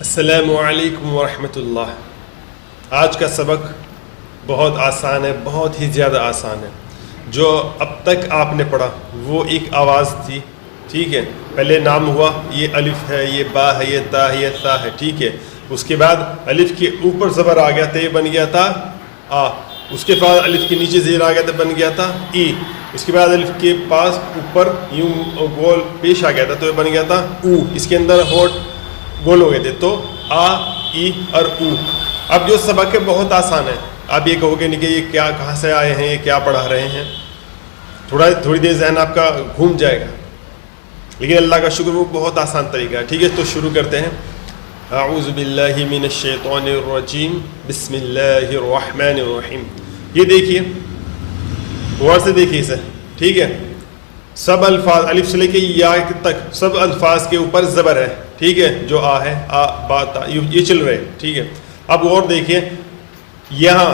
السلام علیکم ورحمۃ اللہ۔ آج کا سبق بہت آسان ہے، بہت ہی زیادہ آسان ہے۔ جو اب تک آپ نے پڑھا وہ ایک آواز تھی، ٹھیک ہے؟ پہلے نام ہوا، یہ الف ہے، یہ با ہے، یہ تا ہے، یہ سا ہے، ٹھیک ہے؟ اس کے بعد الف کے اوپر زبر آ گیا تھا، یہ بن گیا تھا آ۔ اس کے بعد الف کے نیچے زیر آ گیا تھا، بن گیا تھا ای۔ اس کے بعد الف کے پاس اوپر یوں گول پیش آ گیا تھا تو یہ بن گیا تھا او۔ اس کے اندر ہونٹ گول ہو گئے تھے تو آ، ای اور او۔ اب جو سبق ہے بہت آسان ہے۔ آپ یہ کہو گے نہیں کہ یہ کیا، کہاں سے آئے ہیں، یہ کیا پڑھا رہے ہیں، تھوڑی دیر ذہن آپ کا گھوم جائے گا، لیکن اللہ کا شکر وہ بہت آسان طریقہ ہے، ٹھیک ہے؟ تو شروع کرتے ہیں۔ اعوذ باللہ من الشیطان الرجیم، بسم اللہ الرحمن الرحیم۔ یہ دیکھیے، غور سے دیکھیے اسے، ٹھیک ہے؟ سب الفاظ الف سے لے کے یا تک سب الفاظ کے اوپر زبر ہے، ٹھیک ہے؟ جو آ ہے، آ با تا، یہ چل رہے، ٹھیک ہے؟ اب غور دیکھیے، یہاں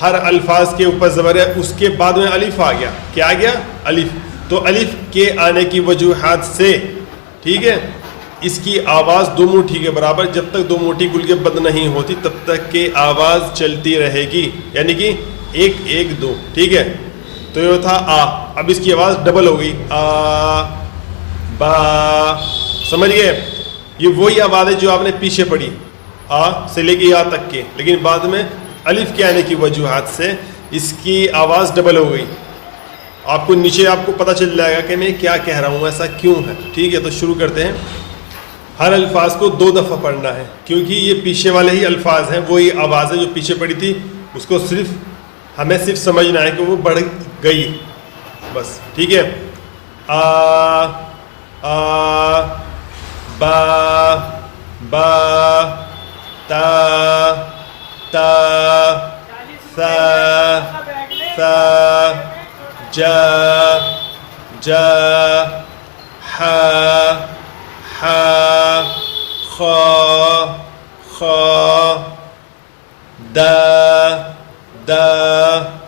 ہر الفاظ کے اوپر زبر ہے، اس کے بعد میں الف آ گیا، کیا آ گیا؟ الف۔ تو الف کے آنے کی وجوہات سے، ٹھیک ہے، اس کی آواز دو مٹھی کے برابر، جب تک دو مٹھی گل کے بند نہیں ہوتی تب تک کہ آواز چلتی رہے گی، یعنی کہ ایک ایک دو، ٹھیک ہے؟ تو یہ تھا آ، اب اس کی آواز ڈبل ہو گئی، آ با، سمجھ گئے؟ یہ وہی آواز ہے جو آپ نے پیچھے پڑھی، آ سے لے کے یا تک کے، لیکن بعد میں الف کے آنے کی وجوہات سے اس کی آواز ڈبل ہو گئی۔ آپ کو نیچے آپ کو پتہ چل جائے گا کہ میں کیا کہہ رہا ہوں، ایسا کیوں ہے، ٹھیک ہے؟ تو شروع کرتے ہیں۔ ہر الفاظ کو دو دفعہ پڑھنا ہے، کیونکہ یہ پیچھے والے ہی الفاظ ہیں، وہی آواز ہے جو پیچھے پڑھی تھی، اس کو ہمیں صرف سمجھنا ہے کہ وہ بڑھ گئی، بس، ٹھیک ہے؟ آ آ با با تا تا ثا ثا جا جا حا حا خا خا دا دا۔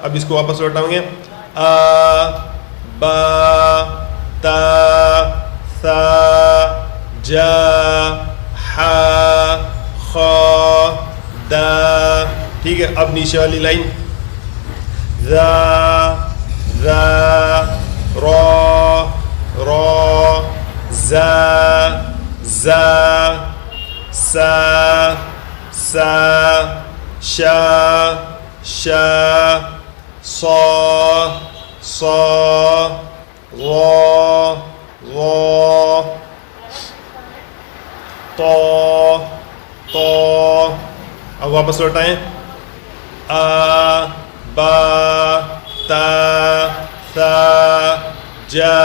اب اس کو واپس لوٹاؤں گے، آ با تا ثا جا حا خا دا، ٹھیک ہے؟ اب نیچے والی لائن، ذا ذا را را زا زا سا سا شا شا صا صا غا غا طا طا۔ اب واپس لوٹائیں، آ با تا ثا جا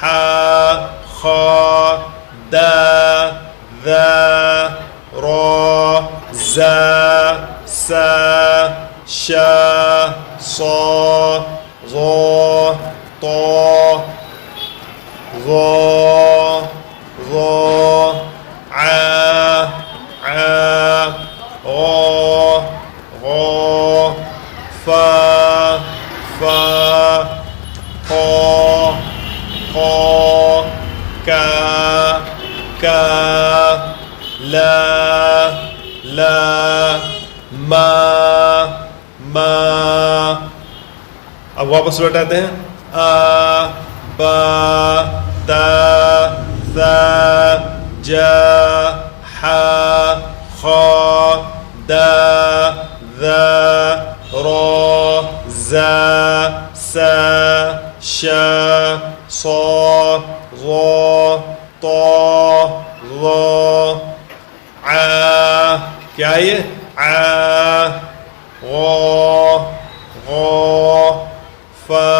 حا خا دا ذا را زا سا شا صا غا طا غا غا عا عا غا غا فا فا قا قا کا کا لا لا ما ما۔ اب واپس لوٹاتے ہیں، آ با تا ثا جا حا خا دا ذا را زا سا شا صا غا طا غا عا، کیا ہے یہ؟ عا غا غا فا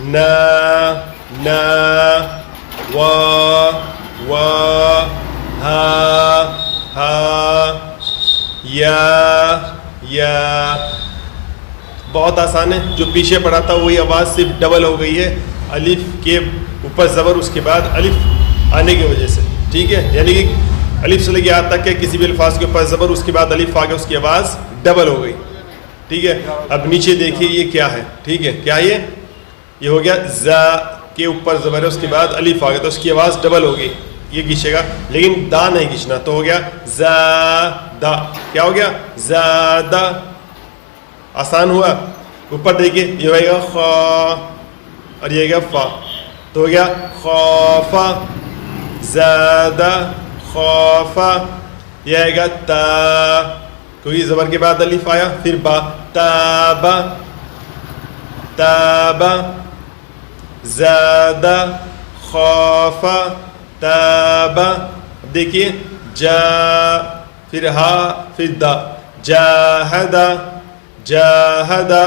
نا نا وا وا ہا ہا یا یا۔ بہت آسان ہے، جو پیچھے پڑھا تھا وہی آواز صرف ڈبل ہو گئی ہے، الف کے اوپر زبر، اس کے بعد الف آنے کی وجہ سے، ٹھیک ہے؟ یعنی کہ الف سے لے کے یہاں تک کہ کسی بھی الفاظ کے اوپر زبر، اس کے بعد الف آ گیا، اس کی آواز ڈبل ہو گئی، ٹھیک ہے؟ اب نیچے دیکھیے یہ کیا ہے، ٹھیک ہے؟ کیا یہ ہو گیا زا کے اوپر زبر ہے، اس کے بعد الف آ گیا تو اس کی آواز ڈبل ہوگی، یہ کھینچے گا، لیکن دا نہیں کھینچنا، تو ہو گیا زادہ. کیا ہو گیا؟ زادہ. آسان ہوا. اوپر دیکھیے یہ ہوئے گا خا اور یہ گا فا، تو ہو گیا خوفا زادہ خوفا. یہ آئے گا تا، کوئی زبر کے بعد الف آیا، پھر با تابا تابا زادہ خوفا تابا. اب دیکھیے جا پھر ہا پھر دا جاہدا جاہدا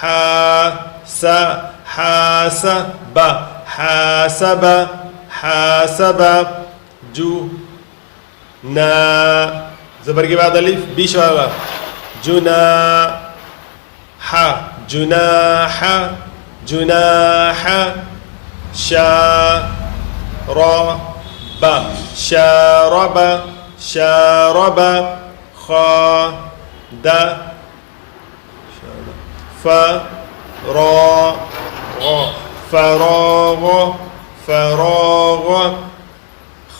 حاسا حاسبا حاسبا حاسبا. جو نا زبر کے بعد الف بیچ والا جناح جناح جناح شارب شارب شارب خاد فراغ فراغ فراغ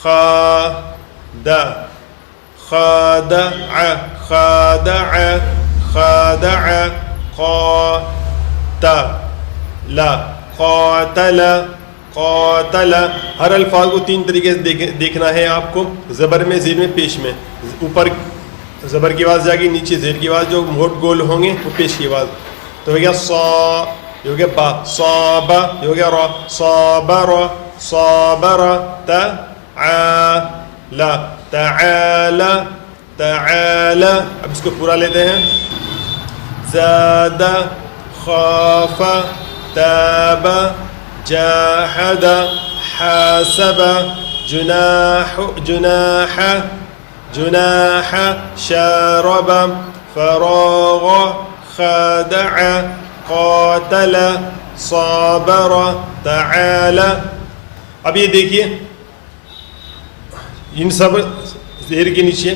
خاد خادع خادع خادع قاتل قاتل قاتل. ہر الفاظ کو تین طریقے سے دیکھنا ہے آپ کو، زبر میں، زیر میں، پیش میں. اوپر زبر کی آواز جائے گی، نیچے زیر کی آواز، جو موٹ گول ہوں گے وہ پیش کی آواز. تو ہو گیا صا، یہ ہو گیا با صابا، یہ ہو گیا را صابر صابر. تعالی تعالی تعالی. اب اس کو پورا لیتے ہیں. زاد خاف تاب جاحد حاسب جناح جناح جناح شارب فراغ خادع قاتل صابر تعالی. اب یہ دیکھیے ان سب زیر کے نیچے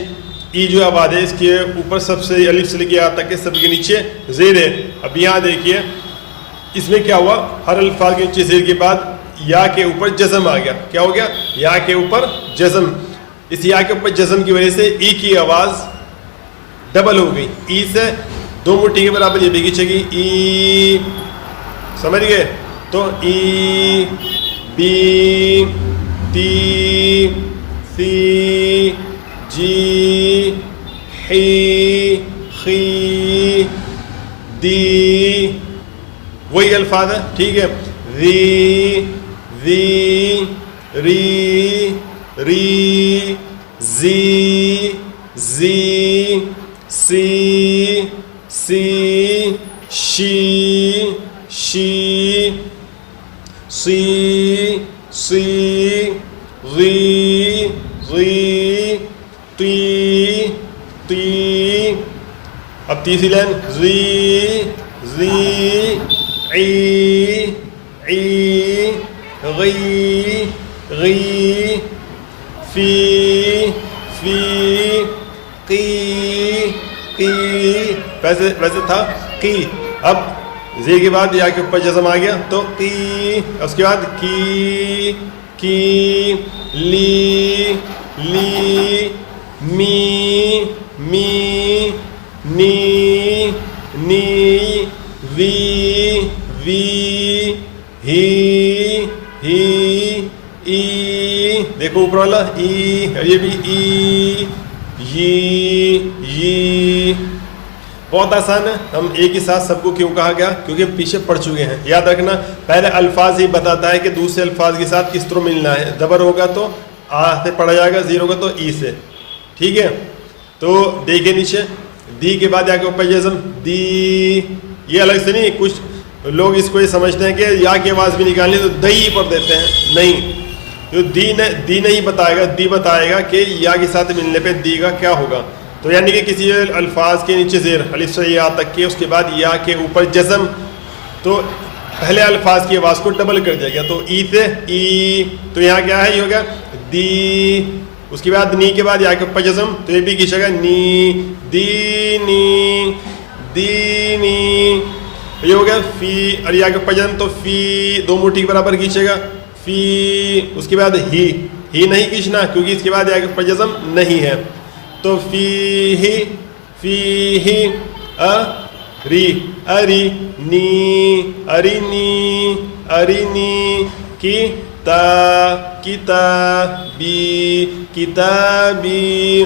ای جو آباد ہے، اس کے اوپر سب سے الف سے لے کے تک کے سب کے نیچے زیر ہے. اب یہاں دیکھیے اس میں کیا ہوا، ہر الفاظ کے نیچے زیر کے بعد یا کے اوپر جزم آ گیا. کیا ہو گیا؟ یا کے اوپر جزم. اس یا کے اوپر جزم کی وجہ سے ای کی آواز ڈبل ہو گئی. ای سے دو مٹھی کے برابر یہ بھی کھینچے گی، ای سمجھ گئے؟ تو ای بی تی سی جی حی خی دی، وہی الفاظ ہے. ٹھیک ہے. ذی ذی ری ری زی زی سی سی شی شی سی سی غی غی تی تی. اب تیسری لائن زی زی عی عی غی غی فی فی قی قی. ویسے تھا قی. اب زی کے بعد یا کے اوپر جزم آ گیا تو قی. اس کے بعد کی کی لی لی می می نی نی وی وی ہی ہی ای. دیکھو اوپر والا ای، یہ بھی ای ی. بہت آسان ہے. ہم ایک ہی ساتھ سب کو کیوں کہا گیا؟ کیونکہ پیچھے پڑھ چکے ہیں. یاد رکھنا پہلے الفاظ ہی بتاتا ہے کہ دوسرے الفاظ کے ساتھ کس طرح ملنا ہے. زبر ہوگا تو آ سے پڑھا جائے گا، زیر ہوگا تو ای سے. ٹھیک ہے. تو دیکھیں نیچے دی کے بعد یا کے اوپر جزم دی. یہ الگ سے نہیں، کچھ لوگ اس کو یہ سمجھتے ہیں کہ یا کی آواز بھی نکالنی تو دئی پڑھ دیتے ہیں. نہیں، جو دی نہیں بتائے گا، دی بتائے گا کہ یا کے ساتھ ملنے پہ دی کا کیا ہوگا. تو یعنی کہ کسی الفاظ کے نیچے زیر الف سے یا تک کے، اس کے بعد یا کے اوپر جزم، تو پہلے الفاظ کی آواز کو ڈبل کر دیا گیا. تو ای سے ای، تو یہاں کیا ہے؟ یہ ہوگا دی. اس کے بعد نی کے بعد یا کے اوپر جزم، تو یہ بھی کھینچے گا نی دینی دینی. یہ ہو گیا فی، اور یہ آگے پجن تو فی دو موٹی کے برابر کھینچے گا فی، اس کے بعد ہی نہیں کھینچنا کیونکہ اس کے بعد آگے پجزم نہیں ہے، تو فی ہی ری اری نی ارینی ارینی کی کتابی کتابی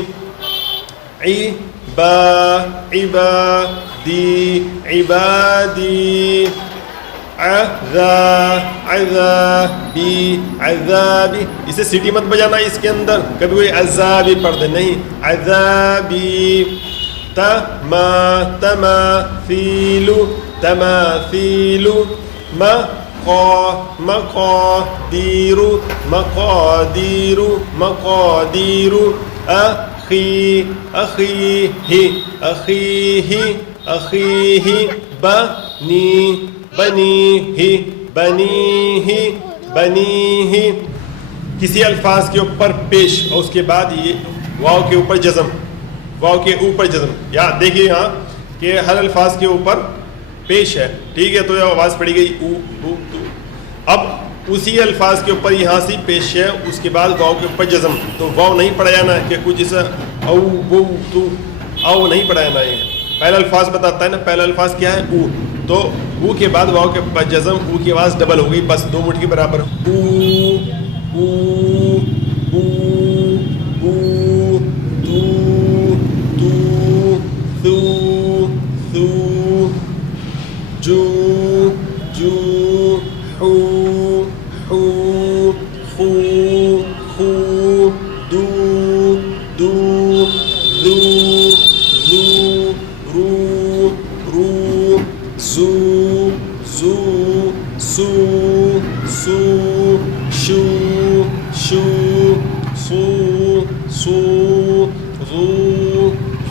عبادی عبادی عذابی عذابی، اسے سٹی مت بجانا اس کے اندر، کبھی کوئی عذابی پڑھ دے، نہیں عذابی تماثیل تماثیل مقادیر مقادیر مقادیر أخي أخيه أخيه أخيه بني بنيه بنيه بنيه، کسی الفاظ کے اوپر پیش اور اس کے بعد یہ واو کے اوپر جزم، واو کے اوپر جزم، یا دیکھیے یہاں کہ ہر الفاظ کے اوپر پیش ہے، ٹھیک ہے، تو یہ آواز پڑی گئی او او تو، اب اسی الفاظ کے اوپر یہاں سے پیش ہے، اس کے بعد واو کے اوپر جزم، تو واو نہیں پڑھا جانا ہے کہ کچھ جیسا او بو تو، او نہیں پڑھا جانا ہے، پہلا الفاظ بتاتا ہے نا، پہلا الفاظ کیا ہے او، تو او کے بعد واو کے اوپر جزم، او کی آواز ڈبل ہو گئی، بس دو مٹھ کے برابر، او او او او تو تو تو جو جو حو حو خو خو دو دو ذو ذو رو رو زو زو سو سو شو شو سو سو ذو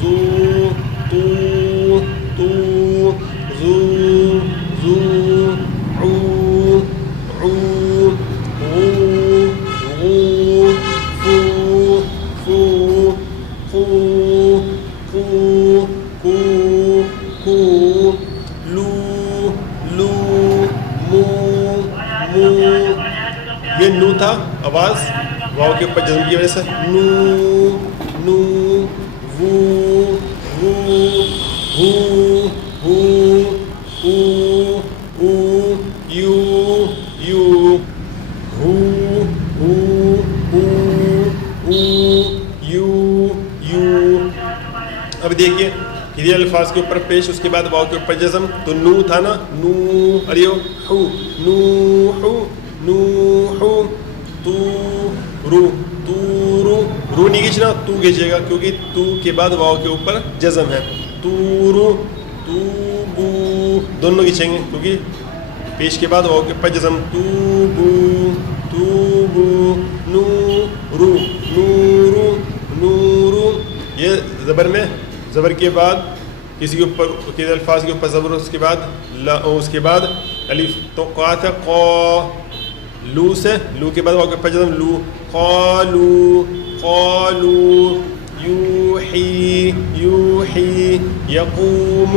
ذو تو تو ذو ذو عو عو غو غو فو فو خو خو کو کو لو لو مو مو، یہ نو تھا آواز واو کے اوپر جزم کی وجہ سے، نو نو وو وو ہو ہو او او یو یو ہو ہو او او یو یو، اب دیکھیے کسی الفاظ کے اوپر پیش، اس کے بعد واو کے اوپر جزم، تو نو تھا نا، نو اریو ہو نو ہو نو ہو تو رو تو رو، رو نہیں کھینچنا، تو کھینچے گا کیونکہ تو کے بعد واو کے اوپر جزم ہے، تو رو تو بو، دونوں کھینچیں گے کیونکہ پیش کے بعد واو کے اوپر جزم، تو بو نو رو نورو نورو، یہ زبر میں زبر کے بعد کسی کے اوپر کسی الفاظ کے اوپر زبر، اس کے بعد اس کے بعد الف، تو قاف ہے قا، لو سے لو کے بعد واو کے اوپر جزم، لو قالو قالو یوحی یوحی یقوم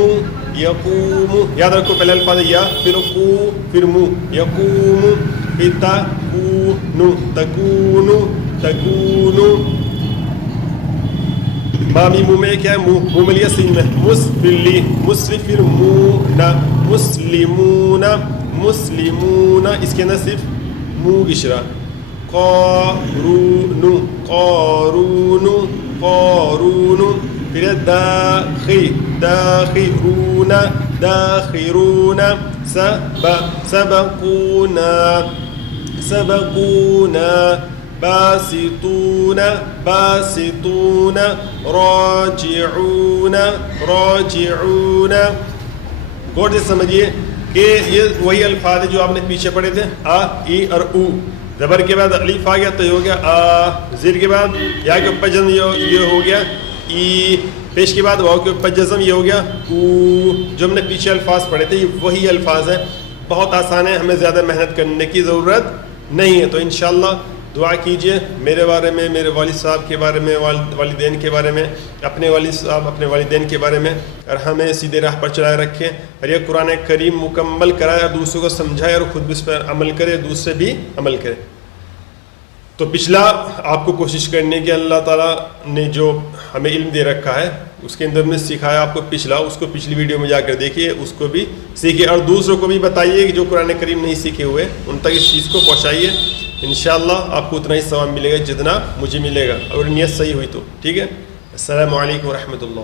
یقوم، یاد رکھو پہلے الفاظ ہے یا پھر قو پھر مو، یقوم پھر تکونو تکونو تکونو، مامی منہ میں کیا ہے، منہ میں لیا سین میں، مسلی مسلی پھر مونا مسلمون مسلمون، اس کے اندر صرف منہ گشرا، قارون قارون قارون، پھر داخی داخرون داخرون، سبقونا سبقونا، باسطون باسطون، راجعون راجعون، غور سے سمجھیے کہ یہ وہی الفاظ ہیں جو آپ نے پیچھے پڑھے تھے، آ ای اور او، زبر کے بعد الف آ گیا تو یہ ہو گیا آ، زیر کے بعد یا کے اوپر جزم یہ ہو گیا ای، پیش کے بعد واو کے اوپر جزم یہ ہو گیا او، جو ہم نے پیچھے الفاظ پڑھے تھے یہ وہی الفاظ ہیں، بہت آسان ہے، ہمیں زیادہ محنت کرنے کی ضرورت نہیں ہے، تو انشاءاللہ دعا کیجئے میرے بارے میں، میرے والد صاحب کے بارے میں، والدین کے بارے میں، اپنے والد صاحب اپنے والدین کے بارے میں، اور ہمیں سیدھے راہ پر چلائے رکھیں، اور یہ قرآن کریم مکمل کرائے اور دوسروں کو سمجھائے اور خود بھی اس پر عمل کرے، دوسرے بھی عمل کرے۔ تو پچھلا آپ کو کوشش کرنے کی اللہ تعالیٰ نے جو ہمیں علم دے رکھا ہے اس کے اندر میں سکھایا آپ کو پچھلا، اس کو پچھلی ویڈیو میں جا کر دیکھیے، اس کو بھی سیکھیے اور دوسروں کو بھی بتائیے کہ جو قرآن کریم نہیں سیکھے ہوئے ان تک اس چیز کو پہنچائیے۔ انشاءاللہ آپ کو اتنا ہی ثواب ملے گا جتنا مجھے ملے گا، اگر نیت صحیح ہوئی تو۔ ٹھیک ہے، السلام علیکم ورحمۃ اللہ۔